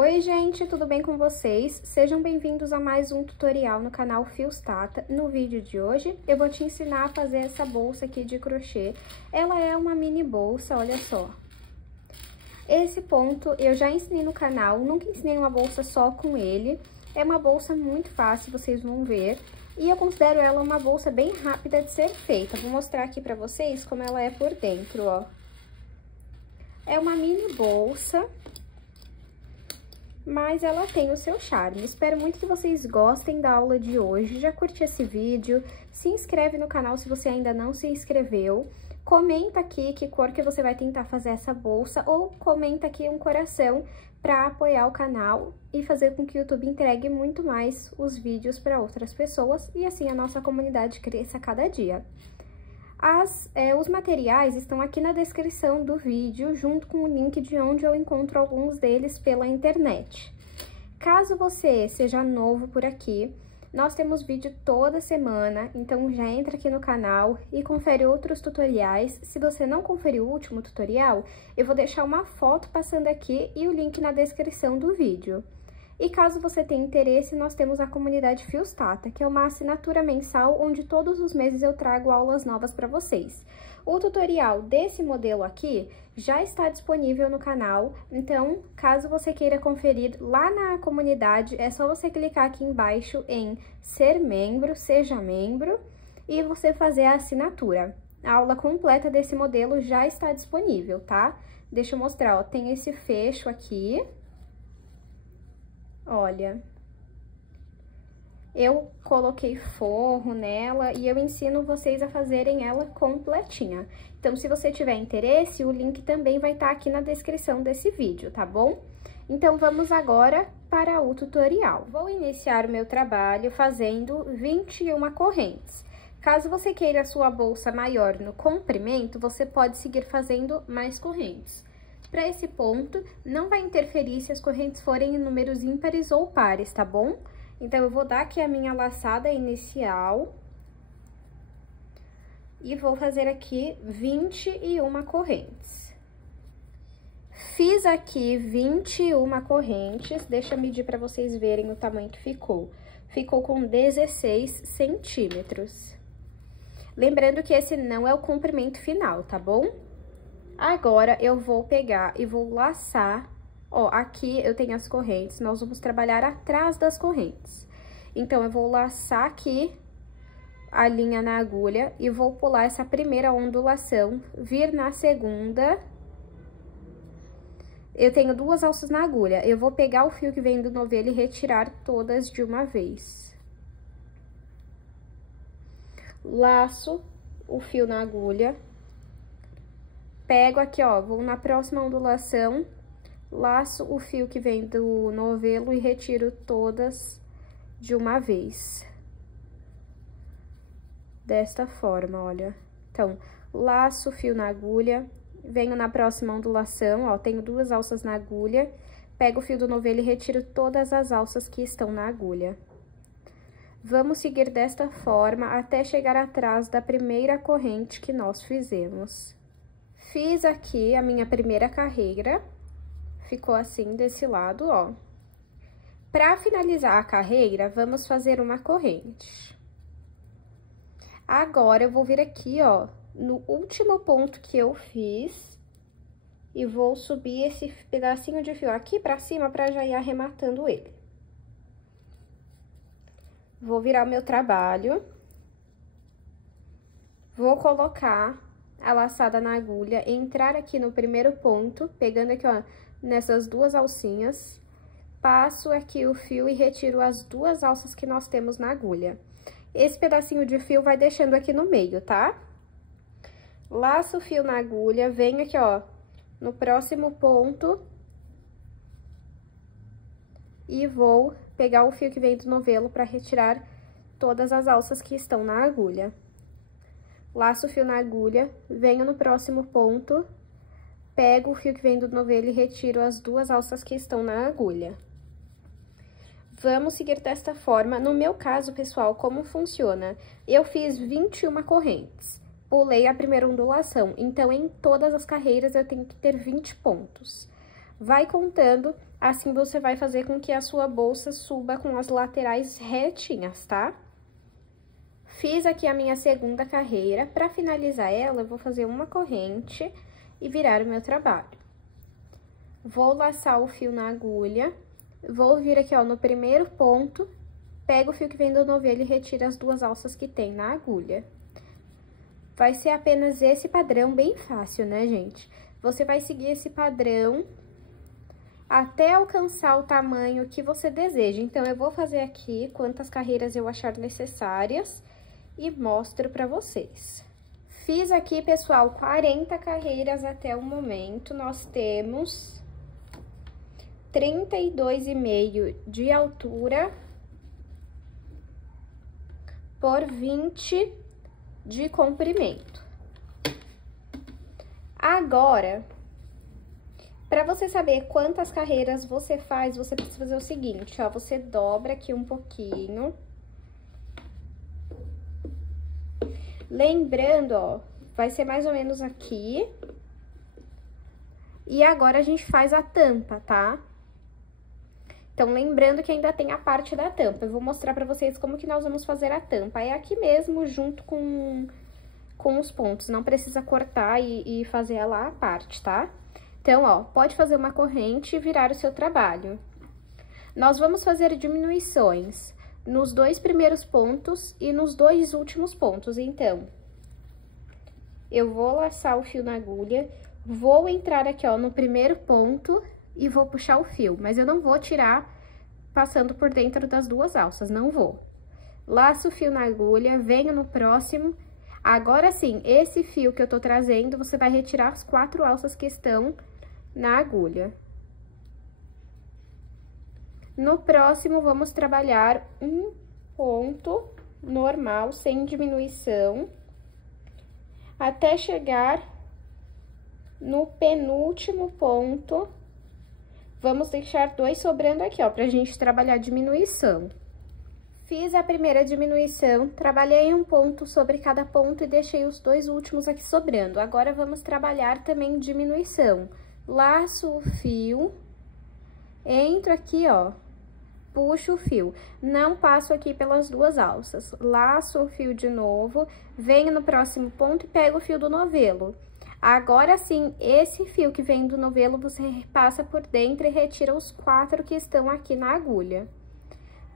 Oi gente, tudo bem com vocês? Sejam bem-vindos a mais um tutorial no canal Fios Tata. No vídeo de hoje eu vou te ensinar a fazer essa bolsa aqui de crochê. Ela é uma mini bolsa, olha só. Esse ponto eu já ensinei no canal, nunca ensinei uma bolsa só com ele. É uma bolsa muito fácil, vocês vão ver. E eu considero ela uma bolsa bem rápida de ser feita. Vou mostrar aqui pra vocês como ela é por dentro, ó. É uma mini bolsa, mas ela tem o seu charme. Espero muito que vocês gostem da aula de hoje. Já curte esse vídeo? Se inscreve no canal se você ainda não se inscreveu. Comenta aqui que cor que você vai tentar fazer essa bolsa, ou comenta aqui um coração para apoiar o canal e fazer com que o YouTube entregue muito mais os vídeos para outras pessoas e assim a nossa comunidade cresça a cada dia. Os materiais estão aqui na descrição do vídeo, junto com o link de onde eu encontro alguns deles pela internet. Caso você seja novo por aqui, nós temos vídeo toda semana, então já entra aqui no canal e confere outros tutoriais. Se você não conferiu o último tutorial, eu vou deixar uma foto passando aqui e o link na descrição do vídeo. E caso você tenha interesse, nós temos a comunidade Fios Tata, que é uma assinatura mensal onde todos os meses eu trago aulas novas para vocês. O tutorial desse modelo aqui já está disponível no canal, então caso você queira conferir lá na comunidade, é só você clicar aqui embaixo em ser membro, seja membro, e você fazer a assinatura. A aula completa desse modelo já está disponível, tá? Deixa eu mostrar, ó, tem esse fecho aqui. Olha, eu coloquei forro nela e eu ensino vocês a fazerem ela completinha. Então, se você tiver interesse, o link também vai estar aqui na descrição desse vídeo, tá bom? Então, vamos agora para o tutorial. Vou iniciar o meu trabalho fazendo 21 correntes. Caso você queira a sua bolsa maior no comprimento, você pode seguir fazendo mais correntes. Para esse ponto, não vai interferir se as correntes forem em números ímpares ou pares, tá bom? Então, eu vou dar aqui a minha laçada inicial e vou fazer aqui 21 correntes. Fiz aqui 21 correntes, deixa eu medir para vocês verem o tamanho que ficou. Ficou com 16 centímetros. Lembrando que esse não é o comprimento final, tá bom? Agora, eu vou pegar e vou laçar, ó, aqui eu tenho as correntes, nós vamos trabalhar atrás das correntes. Então, eu vou laçar aqui a linha na agulha e vou pular essa primeira ondulação, vir na segunda. Eu tenho 2 alças na agulha, eu vou pegar o fio que vem do novelo e retirar todas de uma vez. Laço o fio na agulha. Pego aqui, ó, vou na próxima ondulação, laço o fio que vem do novelo e retiro todas de uma vez. Desta forma, olha. Então, laço o fio na agulha, venho na próxima ondulação, ó, tenho 2 alças na agulha, pego o fio do novelo e retiro todas as alças que estão na agulha. Vamos seguir desta forma até chegar atrás da primeira corrente que nós fizemos. Fiz aqui a minha primeira carreira, ficou assim desse lado, ó. Para finalizar a carreira, vamos fazer uma corrente. Agora, eu vou vir aqui, ó, no último ponto que eu fiz e vou subir esse pedacinho de fio aqui pra cima pra já ir arrematando ele. Vou virar o meu trabalho, vou colocar a laçada na agulha, entrar aqui no primeiro ponto, pegando aqui, ó, nessas 2 alcinhas, passo aqui o fio e retiro as 2 alças que nós temos na agulha. Esse pedacinho de fio vai deixando aqui no meio, tá? Laço o fio na agulha, venho aqui, ó, no próximo ponto e vou pegar o fio que vem do novelo para retirar todas as alças que estão na agulha. Laço o fio na agulha, venho no próximo ponto, pego o fio que vem do novelo e retiro as 2 alças que estão na agulha. Vamos seguir desta forma. No meu caso, pessoal, como funciona? Eu fiz 21 correntes, pulei a primeira ondulação, então, em todas as carreiras eu tenho que ter 20 pontos. Vai contando Assim, você vai fazer com que a sua bolsa suba com as laterais retinhas, tá? Fiz aqui a minha segunda carreira. Para finalizar ela, eu vou fazer uma corrente e virar o meu trabalho. Vou laçar o fio na agulha, vou vir aqui, ó, no primeiro ponto, pego o fio que vem do novelo e retiro as 2 alças que tem na agulha. Vai ser apenas esse padrão, bem fácil, né, gente? Você vai seguir esse padrão até alcançar o tamanho que você deseja. Então, eu vou fazer aqui quantas carreiras eu achar necessárias e mostro pra vocês. Fiz aqui, pessoal, 40 carreiras até o momento. Nós temos 32,5 de altura por 20 de comprimento. Agora, para você saber quantas carreiras você faz, você precisa fazer o seguinte, ó, você dobra aqui um pouquinho. Lembrando, ó, vai ser mais ou menos aqui. E agora a gente faz a tampa, tá? Então, lembrando que ainda tem a parte da tampa. Eu vou mostrar pra vocês como que nós vamos fazer a tampa. É aqui mesmo, junto com os pontos. Não precisa cortar e fazer ela à parte, tá? Então, ó, pode fazer uma corrente e virar o seu trabalho. Nós vamos fazer diminuições nos 2 primeiros pontos e nos 2 últimos pontos. Então, eu vou laçar o fio na agulha, vou entrar aqui, ó, no primeiro ponto e vou puxar o fio, mas eu não vou tirar passando por dentro das 2 alças, não vou. Laço o fio na agulha, venho no próximo. Agora sim, esse fio que eu tô trazendo, você vai retirar as 4 alças que estão na agulha. No próximo, vamos trabalhar um ponto normal, sem diminuição, até chegar no penúltimo ponto. Vamos deixar 2 sobrando aqui, ó, pra gente trabalhar diminuição. Fiz a primeira diminuição, trabalhei um ponto sobre cada ponto e deixei os 2 últimos aqui sobrando. Agora, vamos trabalhar também diminuição. Laço o fio, entro aqui, ó, puxo o fio. Não passo aqui pelas 2 alças. Laço o fio de novo, venho no próximo ponto e pego o fio do novelo. Agora sim, esse fio que vem do novelo, você passa por dentro e retira os 4 que estão aqui na agulha.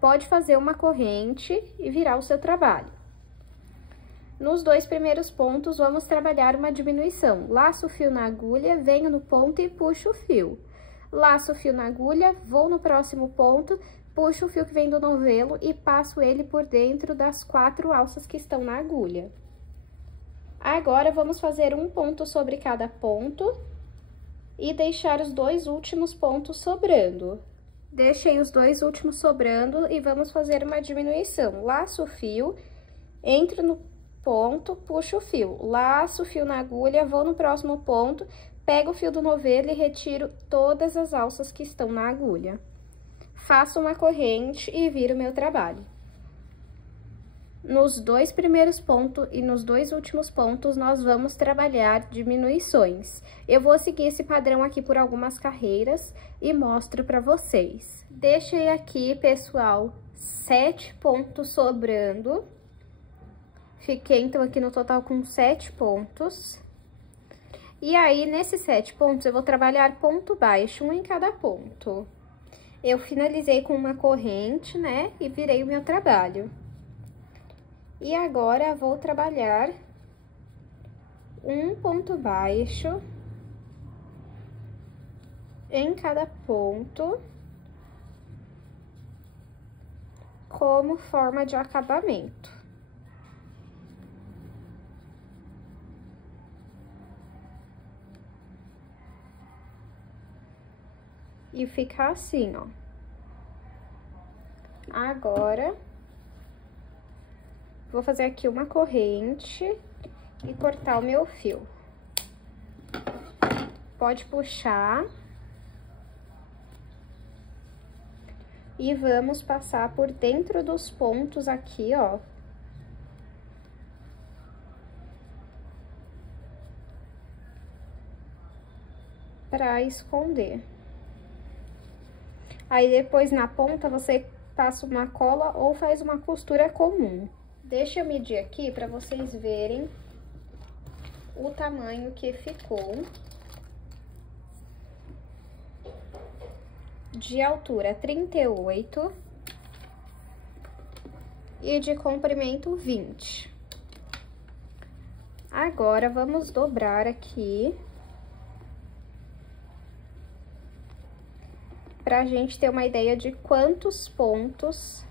Pode fazer uma corrente e virar o seu trabalho. Nos 2 primeiros pontos, vamos trabalhar uma diminuição. Laço o fio na agulha, venho no ponto e puxo o fio. Laço o fio na agulha, vou no próximo ponto, puxo o fio que vem do novelo e passo ele por dentro das 4 alças que estão na agulha. Agora, vamos fazer um ponto sobre cada ponto e deixar os 2 últimos pontos sobrando. Deixei os 2 últimos sobrando e vamos fazer uma diminuição. Laço o fio, entro no ponto, puxo o fio. Laço o fio na agulha, vou no próximo ponto, pego o fio do novelo e retiro todas as alças que estão na agulha. Faço uma corrente e viro o meu trabalho. Nos 2 primeiros pontos e nos 2 últimos pontos, nós vamos trabalhar diminuições. Eu vou seguir esse padrão aqui por algumas carreiras e mostro pra vocês. Deixei aqui, pessoal, 7 pontos sobrando. Fiquei, então, aqui no total com 7 pontos. E aí, nesses 7 pontos, eu vou trabalhar ponto baixo, um em cada ponto. Eu finalizei com uma corrente, né, e virei o meu trabalho. E agora, vou trabalhar um ponto baixo em cada ponto, como forma de acabamento. E fica assim, ó. Agora, vou fazer aqui uma corrente e cortar o meu fio. Pode puxar. E vamos passar por dentro dos pontos aqui, ó. Pra esconder. Aí, depois, na ponta, você passa uma cola ou faz uma costura comum. Deixa eu medir aqui pra vocês verem o tamanho que ficou. De altura 38 e de comprimento 20. Agora, vamos dobrar aqui pra gente ter uma ideia de quantos pontos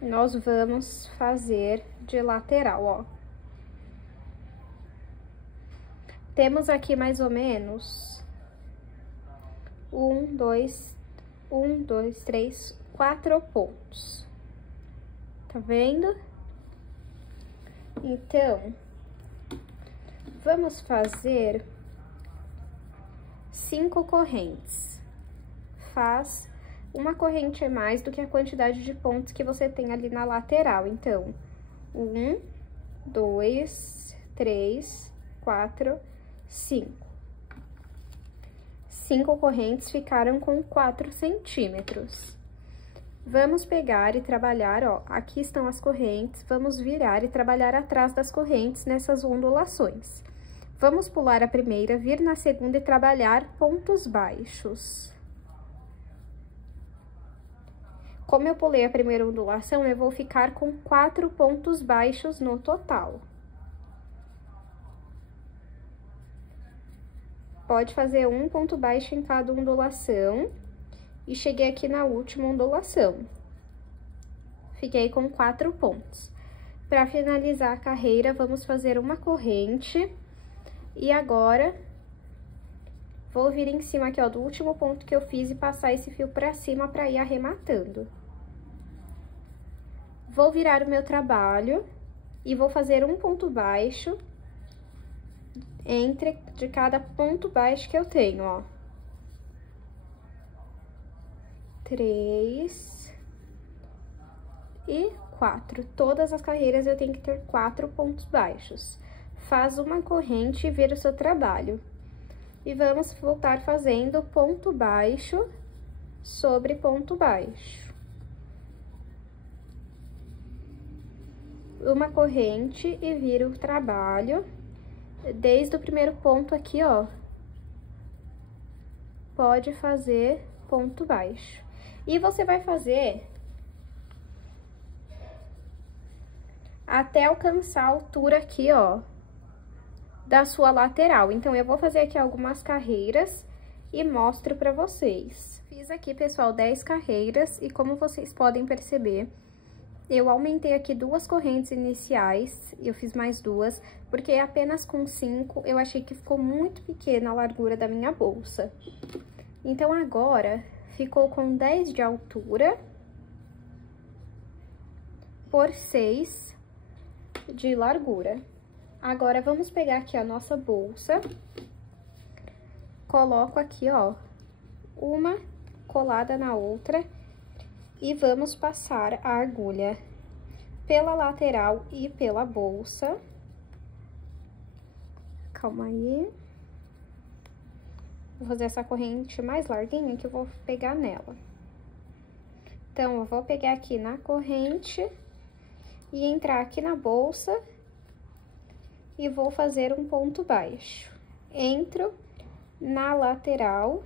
nós vamos fazer de lateral, ó. Temos aqui mais ou menos 1, 2, 3, 4 pontos. Tá vendo? Então, vamos fazer 5 correntes. Faz uma corrente a mais do que a quantidade de pontos que você tem ali na lateral. Então, 1, 2, 3, 4, 5. 5 correntes ficaram com 4 centímetros. Vamos pegar e trabalhar, ó, aqui estão as correntes, vamos virar e trabalhar atrás das correntes nessas ondulações. Vamos pular a primeira, vir na segunda e trabalhar pontos baixos. Como eu pulei a primeira ondulação, eu vou ficar com 4 pontos baixos no total. Pode fazer um ponto baixo em cada ondulação. E cheguei aqui na última ondulação. Fiquei com 4 pontos. Para finalizar a carreira, vamos fazer uma corrente. E agora, vou vir em cima aqui, ó, do último ponto que eu fiz e passar esse fio pra cima pra ir arrematando. Vou virar o meu trabalho e vou fazer um ponto baixo de cada ponto baixo que eu tenho, ó. 3 e 4. Todas as carreiras eu tenho que ter 4 pontos baixos. Faz uma corrente e vira o seu trabalho. E vamos voltar fazendo ponto baixo sobre ponto baixo. Uma corrente e vira o trabalho desde o primeiro ponto aqui, ó. Pode fazer ponto baixo. E você vai fazer até alcançar a altura aqui, ó, da sua lateral. Então, eu vou fazer aqui algumas carreiras e mostro pra vocês. Fiz aqui, pessoal, 10 carreiras e como vocês podem perceber, eu aumentei aqui 2 correntes iniciais, eu fiz mais 2, porque apenas com 5 eu achei que ficou muito pequena a largura da minha bolsa. Então, agora, ficou com 10 de altura por 6 de largura. Agora, vamos pegar aqui a nossa bolsa, coloco aqui, ó, uma colada na outra e vamos passar a agulha pela lateral e pela bolsa. Calma aí. Vou fazer essa corrente mais larguinha que eu vou pegar nela. Então, eu vou pegar aqui na corrente e entrar aqui na bolsa e vou fazer um ponto baixo. Entro na lateral,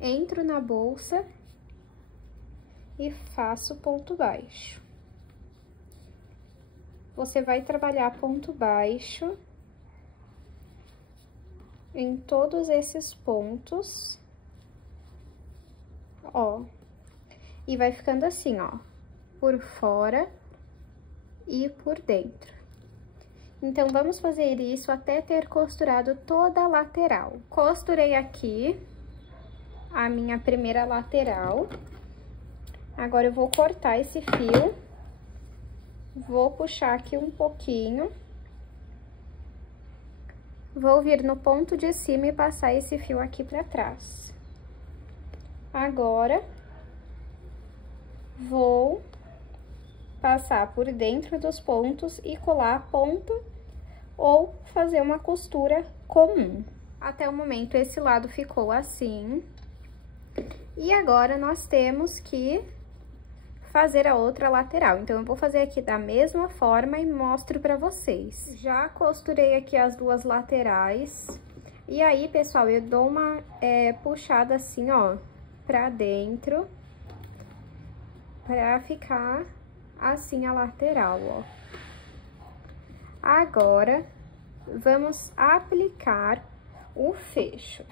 entro na bolsa e faço ponto baixo. Você vai trabalhar ponto baixo em todos esses pontos, ó, e vai ficando assim, ó, por fora e por dentro. Então, vamos fazer isso até ter costurado toda a lateral. Costurei aqui a minha primeira lateral. Agora, eu vou cortar esse fio, vou puxar aqui um pouquinho. Vou vir no ponto de cima e passar esse fio aqui pra trás. Agora, vou passar por dentro dos pontos e colar a ponta ou fazer uma costura comum. Até o momento, esse lado ficou assim. E agora, nós temos que fazer a outra lateral. Então, eu vou fazer aqui da mesma forma e mostro pra vocês. Já costurei aqui as duas laterais. E aí, pessoal, eu dou uma puxada assim, ó, pra dentro, pra ficar assim a lateral, ó. Agora, vamos aplicar o fecho.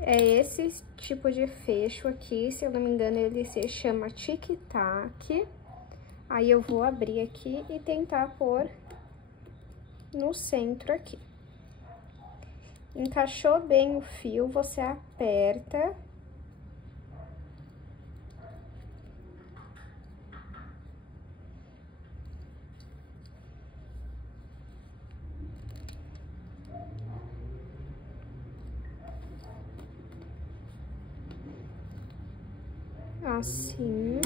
É esse tipo de fecho aqui, se eu não me engano, ele se chama tic-tac. Aí, eu vou abrir aqui e tentar pôr no centro aqui. Encaixou bem o fio, você aperta. Assim.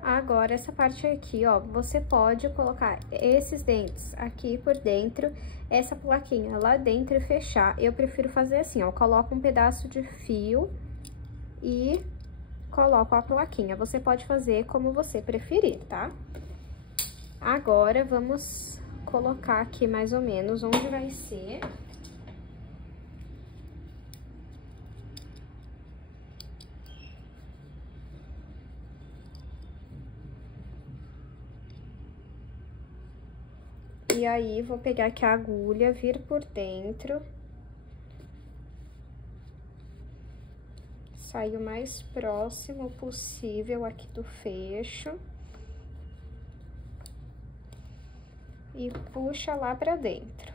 Agora, essa parte aqui, ó, você pode colocar esses dentes aqui por dentro, essa plaquinha lá dentro e fechar. Eu prefiro fazer assim, ó, coloco um pedaço de fio e coloco a plaquinha. Você pode fazer como você preferir, tá? Agora, vamos colocar aqui mais ou menos onde vai ser. E aí, vou pegar aqui a agulha, vir por dentro. Sair o mais próximo possível aqui do fecho. E puxa lá pra dentro.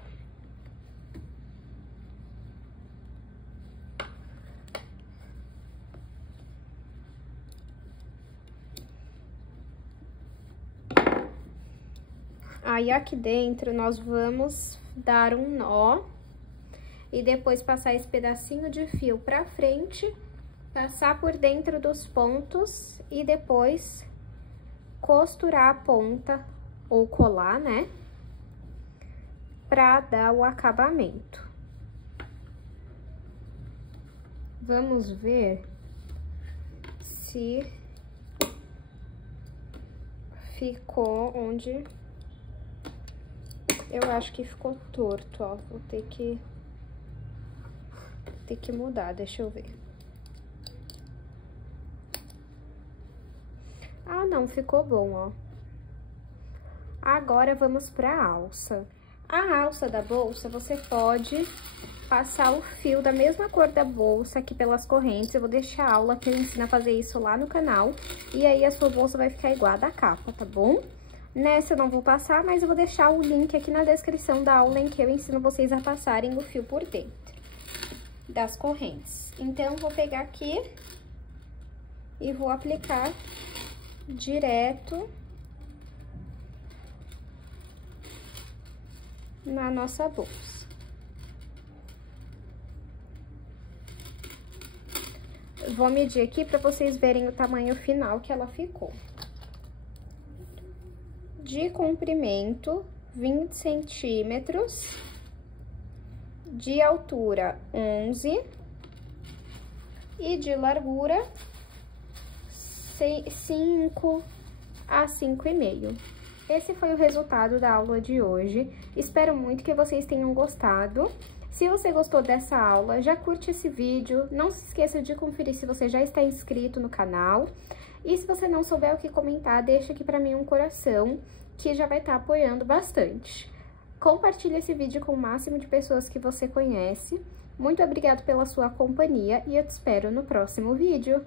Aí, aqui dentro, nós vamos dar um nó e depois passar esse pedacinho de fio pra frente, passar por dentro dos pontos e depois costurar a ponta ou colar, né? Pra dar o acabamento. Vamos ver se ficou onde... Eu acho que ficou torto, ó. Vou ter que mudar, deixa eu ver. Ah, não, ficou bom, ó. Agora, vamos pra alça. A alça da bolsa, você pode passar o fio da mesma cor da bolsa aqui pelas correntes. Eu vou deixar a aula que eu ensino a fazer isso lá no canal. E aí, a sua bolsa vai ficar igual a da capa, tá bom? Nessa eu não vou passar, mas eu vou deixar o link aqui na descrição da aula em que eu ensino vocês a passarem o fio por dentro das correntes. Então, vou pegar aqui e vou aplicar direto na nossa bolsa. Vou medir aqui para vocês verem o tamanho final que ela ficou. De comprimento, 20 centímetros, de altura, 11, e de largura, 5 a 5,5. Esse foi o resultado da aula de hoje. Espero muito que vocês tenham gostado. Se você gostou dessa aula, já curte esse vídeo. Não se esqueça de conferir se você já está inscrito no canal. E se você não souber o que comentar, deixa aqui pra mim um coração, que já vai estar apoiando bastante. Compartilhe esse vídeo com o máximo de pessoas que você conhece. Muito obrigada pela sua companhia e eu te espero no próximo vídeo.